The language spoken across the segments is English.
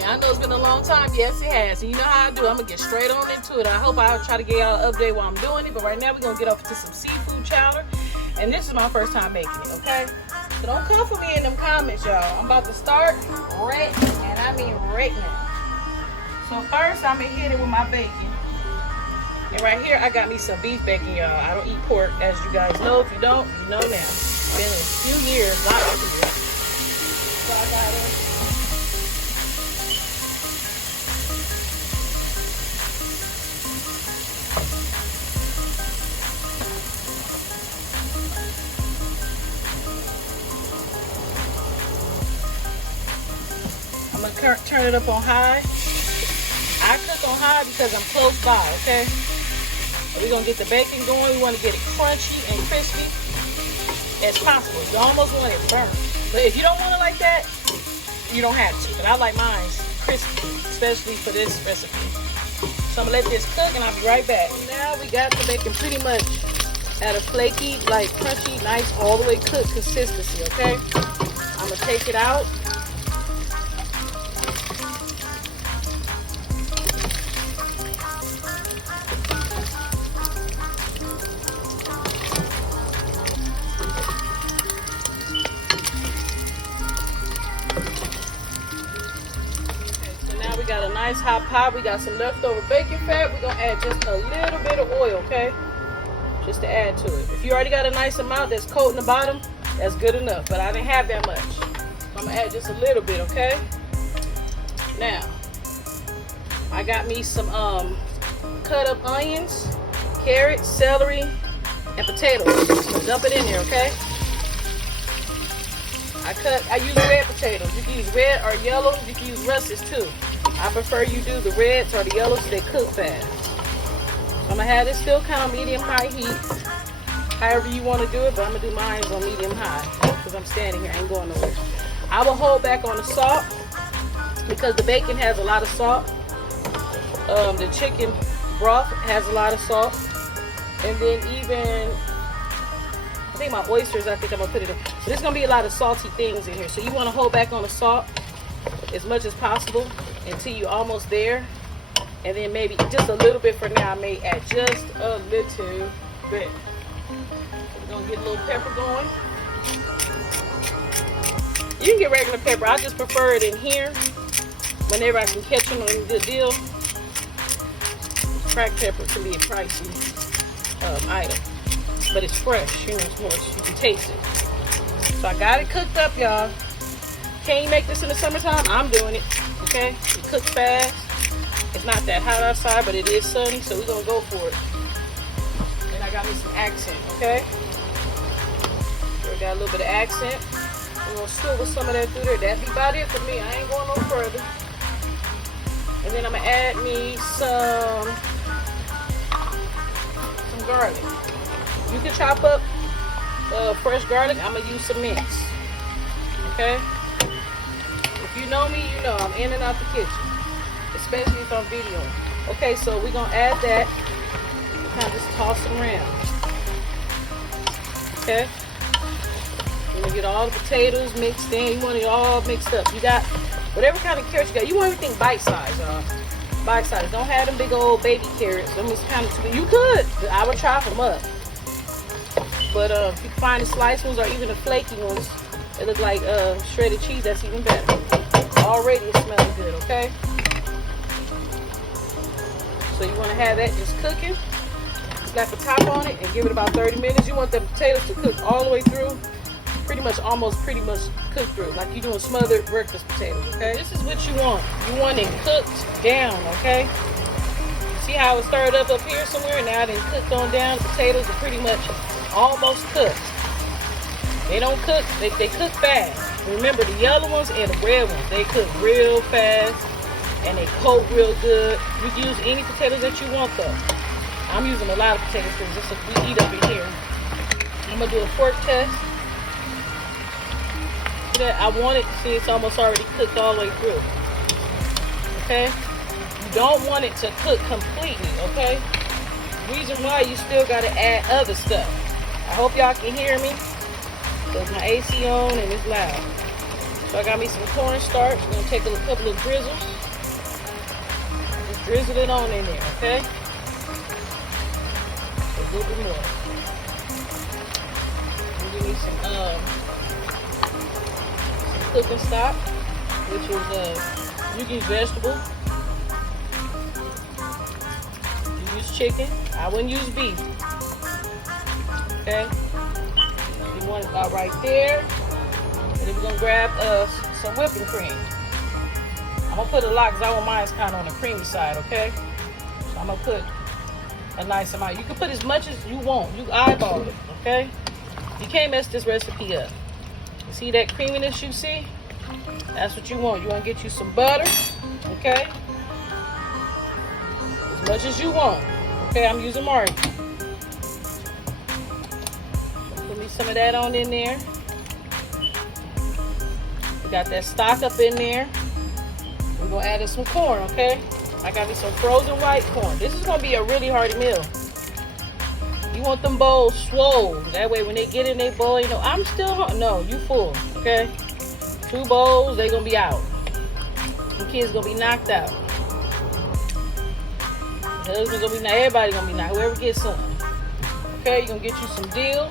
again. I know it's been a long time. Yes, it has. And you know how I do. I'm going to get straight on into it. I hope I'll try to get y'all an update while I'm doing it. But right now, we're going to get off to some seafood chowder. And this is my first time making it, okay? So don't come for me in them comments, y'all. I'm about to start right, and I mean right now. So first, I'm going to hit it with my bacon. And right here, I got me some beef bacon, y'all. I don't eat pork, as you guys know. If you don't, you know now. It's been a few years, not a few years. So I got it. I'm gonna turn it up on high. I cook on high because I'm close by, okay? So we're gonna get the bacon going. We want to get it crunchy and crispy as possible. You almost want it burnt. But if you don't want it like that, you don't have to. But I like mine crispy, especially for this recipe. So I'm gonna let this cook and I'll be right back. So now we got the bacon pretty much at a flaky, like crunchy, nice, all the way cooked consistency, okay? I'm gonna take it out. We got a nice hot pot. We got some leftover bacon fat. We're gonna add just a little bit of oil, okay? Just to add to it. If you already got a nice amount that's coating the bottom, that's good enough. But I didn't have that much. I'm gonna add just a little bit, okay? Now, I got me some cut up onions, carrots, celery, and potatoes. I'm gonna dump it in there, okay? I use red potatoes. You can use red or yellow. You can use russets too. I prefer you do the reds or the yellows so they cook fast. I'm gonna have this still kind of medium-high heat. However you want to do it, but I'm gonna do mine on medium-high because I'm standing here. I ain't going nowhere. I will hold back on the salt because the bacon has a lot of salt. The chicken broth has a lot of salt, and then even I think my oysters, I think I'm gonna put it in. So there's gonna be a lot of salty things in here. So you want to hold back on the salt as much as possible until you're almost there. And then maybe just a little bit for now. I may add just a little bit. We're gonna get a little pepper going. You can get regular pepper. I just prefer it in here whenever I can catch them on a good deal. Cracked pepper can be a pricey item. But it's fresh, you know, it's more, you can taste it. So I got it cooked up, y'all. Can you make this in the summertime? I'm doing it, okay? It cooks fast. It's not that hot outside, but it is sunny, so we're gonna go for it. And I got me some accent, okay? So we got a little bit of accent. We're gonna swivel some of that through there. That'd be about it for me. I ain't going no further. And then I'm gonna add me some garlic. You can chop up fresh garlic. I'm gonna use some mince. Okay? If you know me, you know I'm in and out the kitchen, especially if I'm videoing. Okay, so we're gonna add that. Kind of just toss them around. Okay? You're gonna get all the potatoes mixed in. You want it all mixed up. You got whatever kind of carrots you got. You want everything bite-sized, y'all. Bite-sized. Don't have them big old baby carrots. Them is kind of too big. You could. I would chop them up. But if you find the sliced ones or even the flaky ones, it look like shredded cheese, that's even better. Already it's smelling good, okay? So you want to have that just cooking. Slap the top on it and give it about 30 minutes. You want the potatoes to cook all the way through. Pretty much cooked through. Like you're doing smothered breakfast potatoes, okay? This is what you want. You want it cooked down, okay? See how it started up here somewhere? Now it cooked on down. The potatoes are pretty much almost cooked. They don't cook, they cook fast. Remember the yellow ones and the red ones, they cook real fast and they coat real good. You can use any potatoes that you want though. I'm using a lot of potatoes because this is what we eat up in here. I'm gonna do a fork test. I want it to see it's almost already cooked all the way through. Okay? You don't want it to cook completely, okay? Reason why you still gotta add other stuff. I hope y'all can hear me because my AC on and it's loud. So I got me some cornstarch. I'm gonna take a couple of drizzles. Just drizzle it on in there, okay? A little bit more. And give me some cooking stock, which is you can use vegetable. You use chicken. I wouldn't use beef. Okay. You want it right there. And then we're gonna grab some whipping cream. I'm gonna put a lot because I want mine kind of on the creamy side, okay? So I'm gonna put a nice amount. You can put as much as you want. You eyeball it, okay? You can't mess this recipe up. You see that creaminess you see? That's what you want. You want to get you some butter, okay? As much as you want. Okay, I'm using margarine. So put me some of that on in there. We got that stock up in there. We're going to add in some corn, okay? I got me some frozen white corn. This is going to be a really hearty meal. You want them bowls swole. That way when they get in their bowl, you know, I'm still hungry. No, you full, okay? 2 bowls, they going to be out. The kids going to be knocked out. The husband's going to be knocked. Everybody going to be knocked. Whoever gets some. Okay, you're going to get you some dill.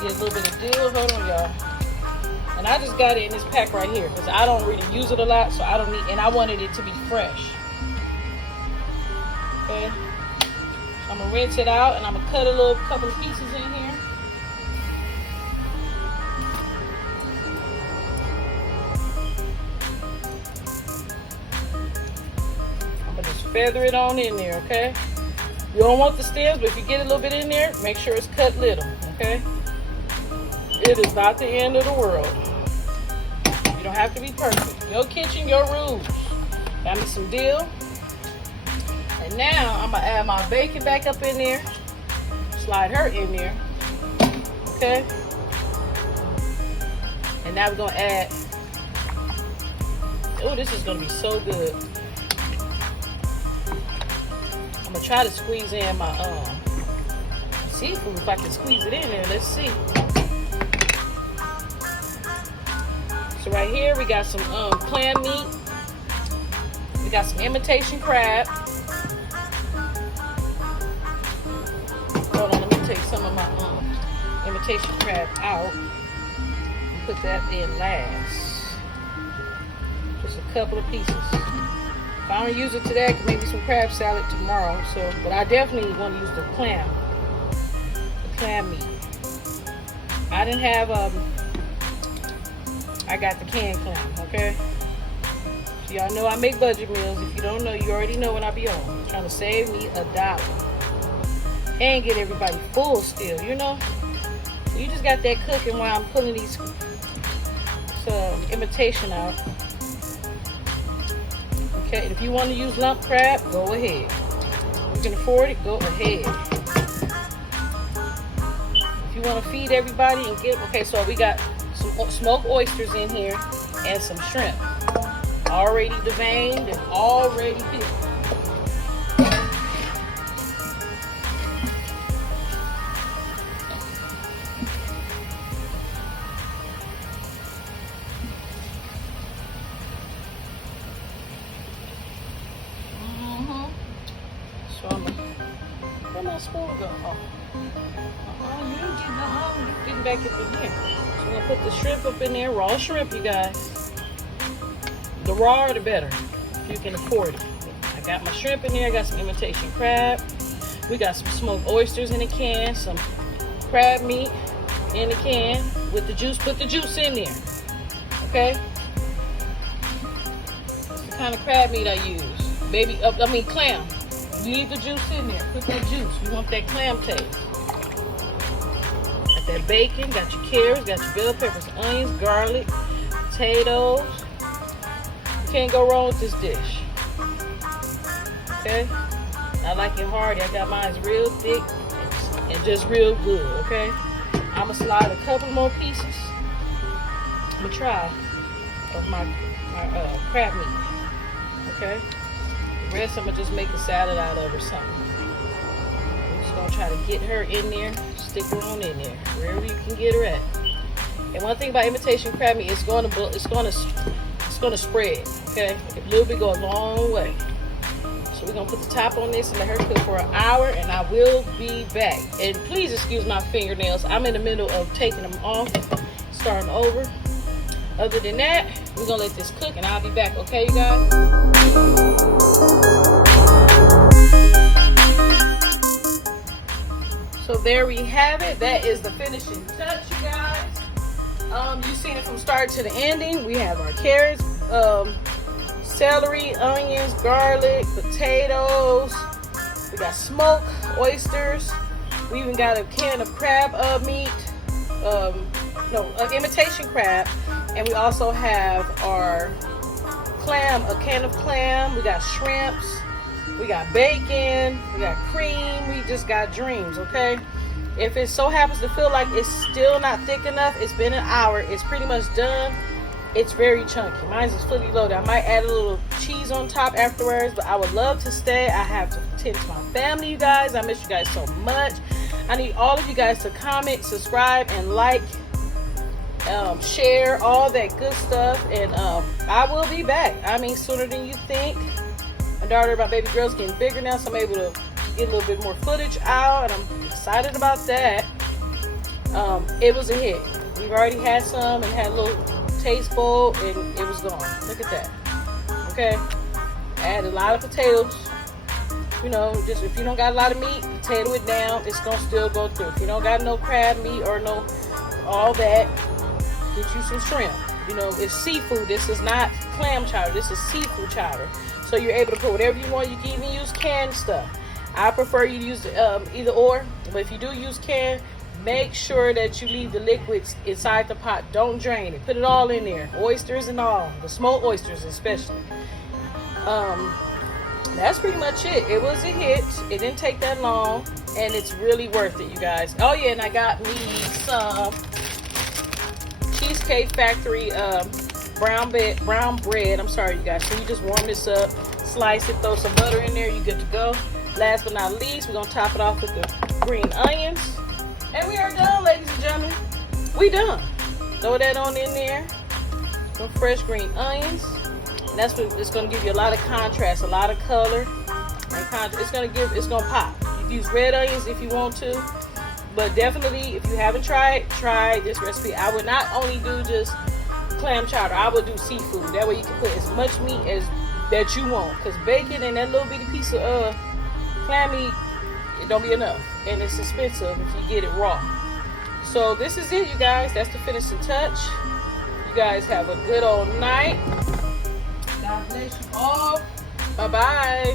Get a little bit of dill. Hold on, y'all. And I just got it in this pack right here because I don't really use it a lot, so I don't need, and I wanted it to be fresh. Okay. I'm gonna rinse it out and I'm gonna cut a little couple of pieces in here. I'm gonna just feather it on in there, okay? You don't want the stems, but if you get a little bit in there, make sure it's cut little, okay? It is not the end of the world. You don't have to be perfect. Your kitchen, your rules. Got me some dill. And now I'm gonna add my bacon back up in there. Slide her in there. Okay. And now we're gonna add. Oh, this is gonna be so good. I'm gonna try to squeeze in my seafood if I can squeeze it in there. Let's see. So right here we got some clam meat. We got some imitation crab. Hold on, let me take some of my imitation crab out and put that in last. Just a couple of pieces. If I don't use it today, I can make me some crab salad tomorrow. So, but I definitely want to use the clam meat. I didn't have I got the canned clam, okay? So y'all know I make budget meals. If you don't know, you already know what I be on. I'm trying to save me $1. And get everybody full still, you know? You just got that cooking while I'm pulling these imitation out. Okay, and if you want to use lump crab, go ahead. If you can afford it, go ahead. If you want to feed everybody and get, okay, so we got some smoked oysters in here and some shrimp. Already deveined and already peeled. So I'm gonna, where my spoon go? Oh, you getting back up in here. So I'm gonna put the shrimp up in there, raw shrimp, you guys. The raw the better, if you can afford it. I got my shrimp in there, I got some imitation crab. We got some smoked oysters in a can, some crab meat in a can with the juice. Put the juice in there, okay? That's the kind of crab meat I use. Clam. You need the juice in there. Put that juice. You want that clam taste. Got that bacon, got your carrots, got your bell peppers, onions, garlic, potatoes. You can't go wrong with this dish. Okay? I like it hearty. I got mine real thick and just real good, okay? I'm going to slide a couple more pieces. I'm going to try of my crab meat. Okay? The rest I'm going to just make a salad out of or something. I'm just going to try to get her in there. Stick her on in there. Wherever you can get her at. And one thing about imitation crab meat, it's gonna spread. Okay, a little bit go a long way. So we're gonna put the top on this and let her cook for an hour, and I will be back. And please excuse my fingernails. I'm in the middle of taking them off, starting over. Other than that, we're gonna let this cook and I'll be back, okay, you guys? So there we have it. That is the finishing touch, you guys. You've seen it from start to the ending. We have our carrots, celery, onions, garlic, potatoes. We got smoked oysters. We even got a can of crab meat. Imitation crab. And we also have our clam, a can of clam. We got shrimps. We got bacon. We got cream. We just got dreams, okay? If it so happens to feel like it's still not thick enough, it's been an hour. It's pretty much done. It's very chunky. Mine is fully loaded. I might add a little cheese on top afterwards, but I would love to stay. I have to tend to my family, you guys. I miss you guys so much. I need all of you guys to comment, subscribe, and like. Share all that good stuff, and I will be back. I mean, sooner than you think. My baby girl's getting bigger now, so I'm able to get a little bit more footage out, and I'm excited about that. It was a hit. We've already had some and had a little tasteful, and it was gone. Look at that. Okay, add a lot of potatoes. You know, just if you don't got a lot of meat, potato it down. It's gonna still go through. If you don't got no crab meat or no all that, get you some shrimp. You know, it's seafood. This is not clam chowder. This is seafood chowder. So you're able to put whatever you want. You can even use canned stuff. I prefer you to use either or. But if you do use canned, make sure that you leave the liquids inside the pot. Don't drain it. Put it all in there. Oysters and all. The smoked oysters especially. That's pretty much it. It was a hit. It didn't take that long. And it's really worth it, you guys. Oh, yeah, and I got me some Cheesecake Factory brown bread. I'm sorry, you guys. So you just warm this up, slice it, throw some butter in there, you're good to go. Last but not least, we're gonna top it off with the green onions. And we are done, ladies and gentlemen. We done. Throw that on in there. Some fresh green onions. And that's what it's gonna give you, a lot of contrast, a lot of color. And it's gonna pop. You can use red onions if you want to. But definitely, if you haven't tried, try this recipe. I would not only do just clam chowder, I would do seafood. That way you can put as much meat as that you want. Because bacon and that little bitty piece of clam meat, it don't be enough. And it's expensive if you get it raw. So this is it, you guys. That's the finishing touch. You guys have a good old night. God bless you all. Bye-bye.